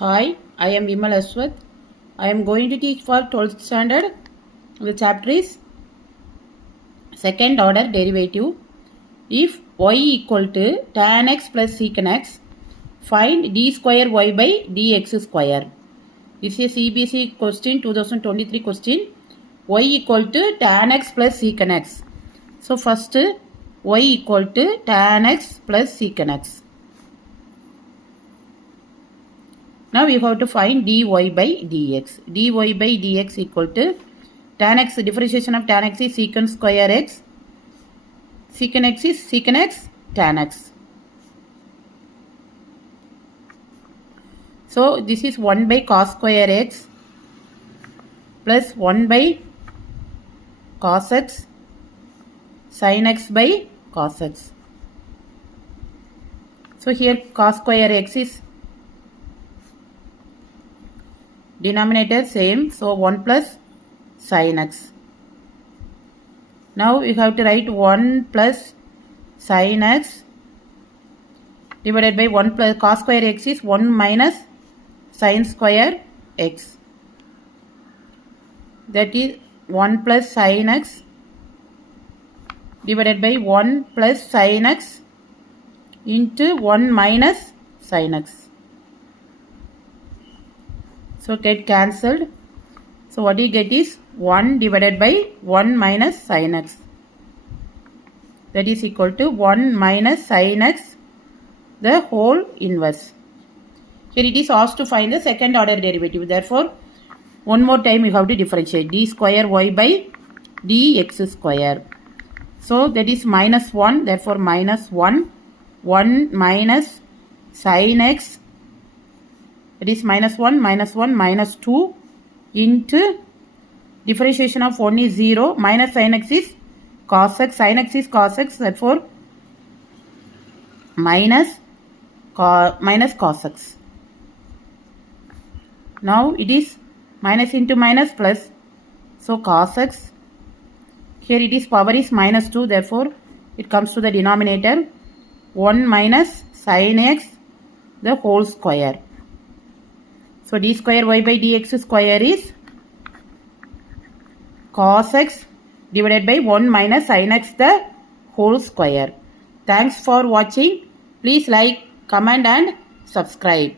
Hi, I am Vimal Aswath. I am going to teach for 12th standard. The chapter is second order derivative. If y equal to tan x plus secant x, find d square y by dx square. This is a CBSE question, 2023 question. Y equal to tan x plus secant x. So first y equal to tan x plus secant x. Now we have to find dy by dx. dy by dx equal to tan x, differentiation of tan x is secant square x. Secant x is secant x tan x. So this is 1 by cos square x plus 1 by cos x sin x by cos x. So here cos square x is denominator same, so 1 plus sin x. Now we have to write 1 plus sin x divided by 1 plus cos square x is 1 minus sin square x. That is 1 plus sin x divided by 1 plus sin x into 1 minus sin x. So get cancelled. So what you get is 1 divided by 1 minus sin x. That is equal to 1 minus sin x the whole inverse. Here it is asked to find the second order derivative. Therefore, one more time you have to differentiate d square y by dx square. So that is minus 1. Therefore minus 1. 1 minus sin x. It is minus 1 minus 2 into differentiation of 1 is 0 minus sin x is cos x, sin x is cos x, therefore minus cos x. Now it is minus into minus plus, so cos x. Here it is power is minus 2, therefore it comes to the denominator 1 minus sin x the whole square. So d square y by dx square is cos x divided by 1 minus sin x the whole square. Thanks for watching. Please like, comment and subscribe.